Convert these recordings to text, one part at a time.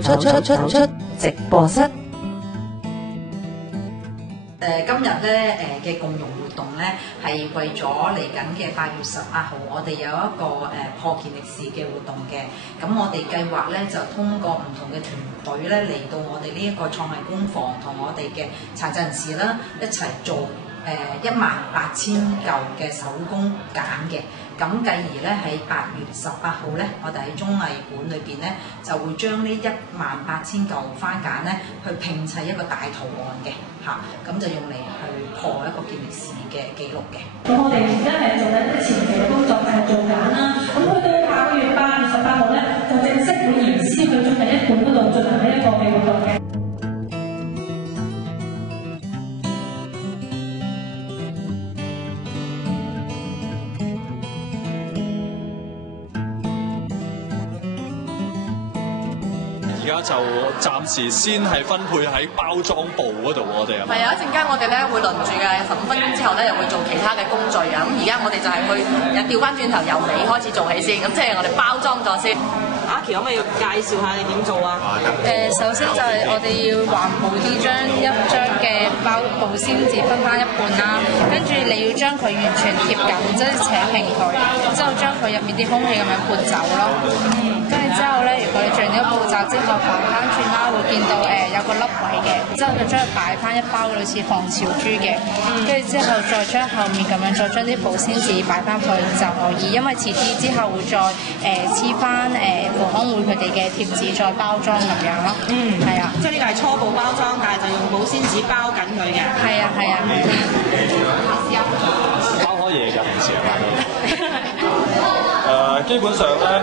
走出直播室。今日咧嘅共融活動咧係為咗嚟緊嘅8月18號，我哋有一個破健力士嘅活動嘅。咁我哋計劃咧就通過唔同嘅團隊咧嚟到我哋呢一個創藝工房，同我哋嘅殘疾人士啦一齊做18000嚿嘅手工梘嘅。咁繼而咧喺8月18號咧，我哋喺綜藝館裏邊咧就會將呢18000嚿番梘咧去拼砌一個大圖案嘅嚇，咁就用嚟去破一個健力士嘅紀錄嘅。咁我哋而家係做緊啲前期嘅工作，係做緊啦。咁去到下個月8月18號咧，就正式會移師去咗第一館嗰度進行呢一個嘅活動嘅。而家就暫時先係分配喺包裝部嗰度，我哋係啊，一陣間我哋咧會輪住嘅15分鐘之後咧，又會做其他嘅工序啊。咁而家我哋就係去調翻轉頭由尾開始做起先，咁即係我哋包裝咗先。阿琪可唔可以介紹下你點做啊？首先就係我哋要環保啲，將一張嘅包保鮮紙分翻一半啦，跟住你要將佢完全貼緊，即係扯平佢，之後將佢入面啲空氣咁樣撥走咯。跟住之後咧，如果你做完呢個步驟之後反翻轉啦，會見到有個粒位嘅，之後就將佢擺翻一包類似防潮珠嘅，跟住之後再將後面咁樣再將啲保鮮紙擺翻去就可以，因為遲啲之後會再黐翻扶康會佢哋嘅貼紙再包裝咁樣咯。係啊，即係呢個係初步包裝，但係就用保鮮紙包緊佢嘅。係啊。包開嘢㗎，平時係嘛？基本上咧，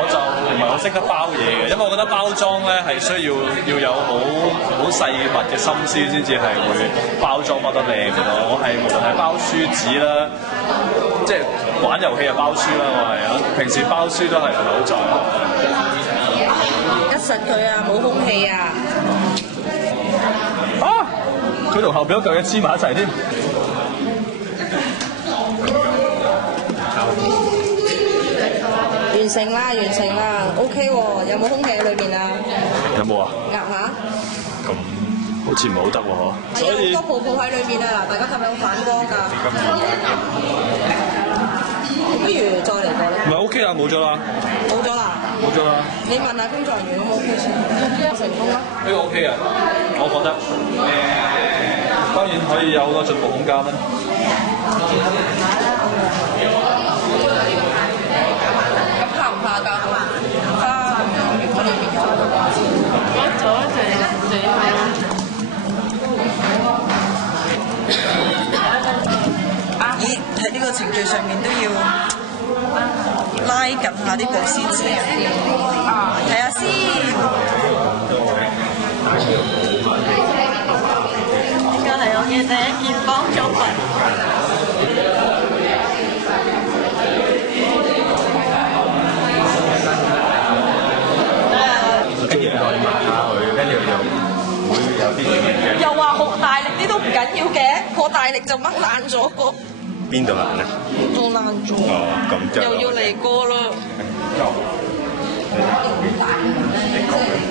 我就唔係好識得包嘢嘅，因為我覺得包裝咧係需要有好細密嘅心思先至係會包裝得靚嘅咯。我係無論係包書紙啦，即係玩遊戲就包書啦，我係啊，平時包書都係唔係好在意。一實佢啊，冇空氣啊！佢同後邊嗰嚿嘢黐埋一齊添。完成啦 ，OK 喎，有冇空氣喺裏面啊？有冇啊？壓下。咁好似唔係好得喎，嗬。所以好多泡泡喺裏面啊！嗱，大家睇唔睇到反光㗎？不如再嚟過啦。唔係 OK 啊，冇咗啦。冇咗啦。冇咗啦。你問下工作人員 OK 先，成功啦。呢個 OK 啊，我覺得。當然可以有好多進步空間啦。怕唔怕㗎？怕。如果裏面有嘅話，咦？喺呢個程序上面都要拉緊下啲保鮮紙，睇下先。呢個係我嘅第一件包裝品。跟住再抹下佢，跟住又會有啲嘅。又話好大力啲都唔緊要嘅，過大力就掹爛咗個。邊度爛啊？仲爛咗。咁就又要嚟過啦。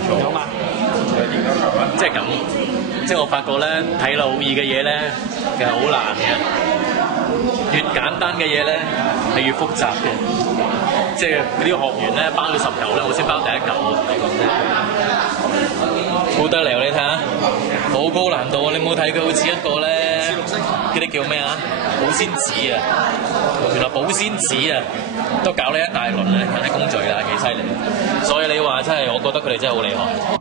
有嘛？即係咁，即係我發覺咧，睇落好易嘅嘢咧，其實好難嘅。越簡單嘅嘢咧，係越複雜嘅。即係嗰啲學員咧，包咗10嚿咧，我先包第1嚿。好得嚟喎！你睇下，好高難度啊！你冇睇佢好似一個咧，嗰啲叫咩啊？保鮮紙啊！原來保鮮紙啊，都搞呢一大輪咧，人啲工序啊，幾犀利！所以你話真係，我覺得佢哋真係好厲害。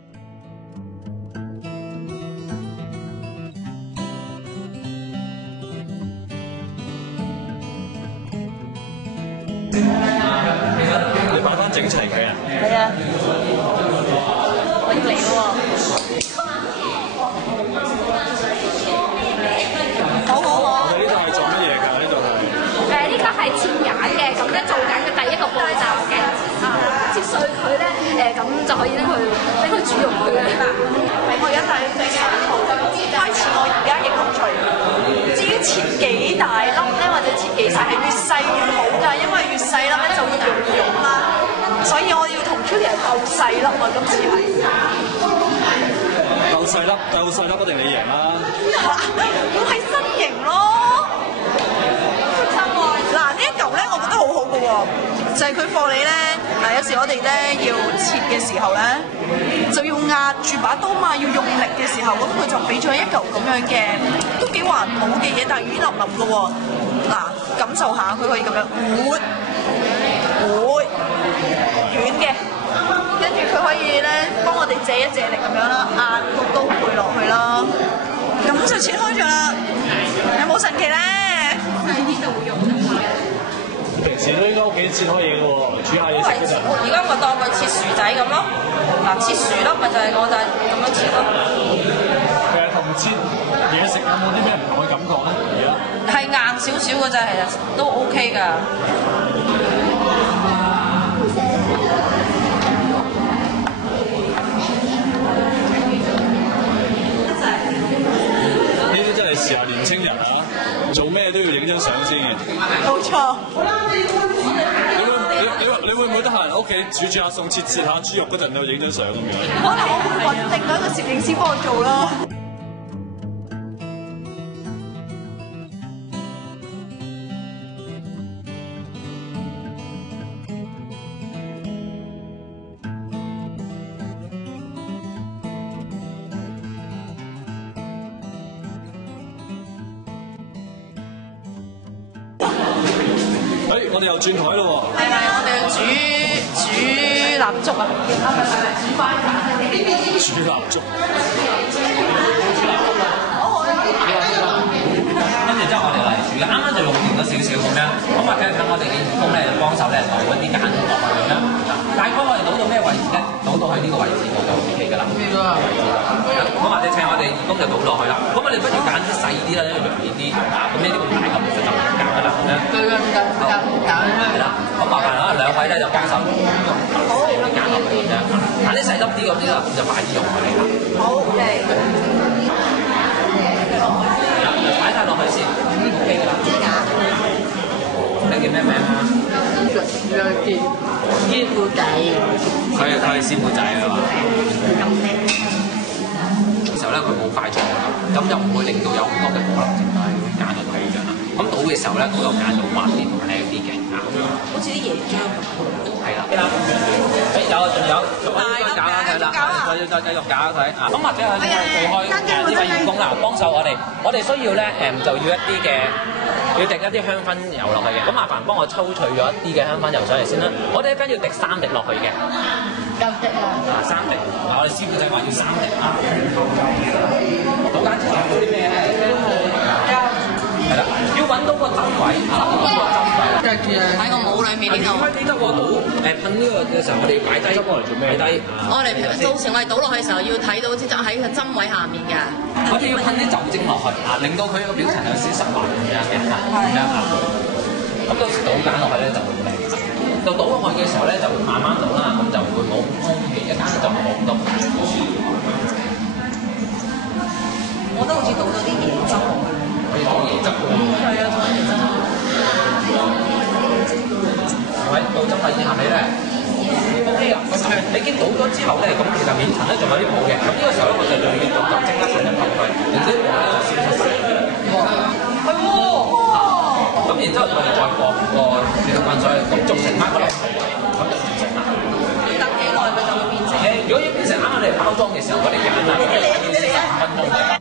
你擺翻整齊佢啊！係啊。我要嚟喎！好。呢度係做乜嘢㗎？呢度係呢個係切眼嘅，咁咧做緊嘅第一個步驟嘅，切碎佢咧，咁就可以拎去煮肉佢嘅。我而家就係第3圖開始我而家嘅工序。至於切幾大粒咧，或者切幾細，係越細越好㗎，因為越細粒咧就會溶嘛。所以我要同 Julia 鬥細粒啊，今次係。細粒一定你贏啦。我係身形咯。嗱呢一嚿咧，我覺得好好嘅喎，就係佢貨你咧。嗱有時我哋咧要切嘅時候咧，就要壓住把刀嘛，要用力嘅時候，咁佢就俾咗一嚿咁樣嘅，都幾環保嘅嘢，但係軟腍腍嘅喎。嗱感受下，佢可以咁樣軟嘅。跟住佢可以咧幫我哋借一借力咁樣啦，壓個刀背落去啦，咁就切開咗啦。有冇神奇咧？喺呢度用。平時都應該屋企切開嘢嘅喎，煮下嘢食嗰陣。而家咪當佢切薯仔咁咯。嗱，切薯粒咪就係我就係咁樣切咯。其實同切嘢食有冇啲咩唔同嘅感覺咧？而家係硬少少嘅啫，其實都 OK 㗎。時候年青人啊，做咩都要影張相先嘅。冇錯。你會唔會得閒屋企煮下餸切下豬肉嗰陣就影張相咁樣？可能我會揾另外一個攝影師幫我做啦。我哋又轉台咯喎！係咪我哋要煮蠟燭啊？煮蠟燭。跟住之後我哋嚟煮嘅，啱啱就用完咗少少咁樣，咁或者睇我哋嘅義工咧幫手咧倒一啲鹼落去咁樣。大概我哋倒到咩位置咧？倒到去呢個位置度就 OK 㗎啦。呢個位置。咁或者請我哋義工就倒落去啦。咁我哋不如揀啲細啲啦，因為容易啲。咁呢啲咁大嚿就唔夾㗎啦。咁樣。對㗎，唔夾啦。咁麻煩啦，兩位咧就幫手用好鹼落去咁樣。揀啲細粒啲嗰啲啦，就快啲用佢哋啦。好嚟。擺晒落去先 ，OK 㗎啦。你叫咩名啊？師傅仔。佢係師傅仔啊嘛。咁叻。時候咧，佢好快脆，咁就唔會令到有好多嘅可能性係揀到佢樣啦。咁倒嘅時候咧，嗰個揀到滑啲同埋靚啲嘅啊。好似啲椰漿咁。係啦。仲有，再搞下佢啦，再繼續搞下佢啊。咁或者係做開呢位義工啦，幫手我哋需要咧就要一啲嘅。要滴一啲香薰油落去嘅，咁麻煩幫我抽取咗一啲嘅香薰油上嚟先啦。我哋一間要滴3滴落去嘅，夠滴啊！3滴，我哋師傅仔話要3滴啊。倒緊之後做啲咩咧？係啦，要揾到個針位啊，揾到個針位。喺個帽裏面呢度。記得喎，噴呢個嘅時候，我哋要擺低。執過嚟做咩？擺低。我哋到時我哋倒落去嘅時候，要睇到即係喺個針位下面嘅。我哋要噴啲酒精落去啊，令到佢個表層有少少濕滑咁樣嘅，咁樣啊。咁到時倒揀落去咧就會靚。到倒落去嘅時候咧就慢慢倒啦，咁就會冇空氣，一間就冇咁多。我都好似倒咗啲椰汁落去。可以倒椰汁㗎。係啊，倒椰汁。係咪倒針啦？以下你咧 OK 啊。你已經倒咗之後咧，咁其實面層咧仲有啲泡嘅。咁呢個時候咧，我就仲要倒酒精啦，滲入去，令到啲泡咧就消失晒。係喎。咁然之後我哋再放個雪粉水，咁做成翻個落頭位，咁就完成啦。等幾耐佢就會變成？如果要變成啱啱你包裝嘅時候，我哋揀啦，要45分鐘。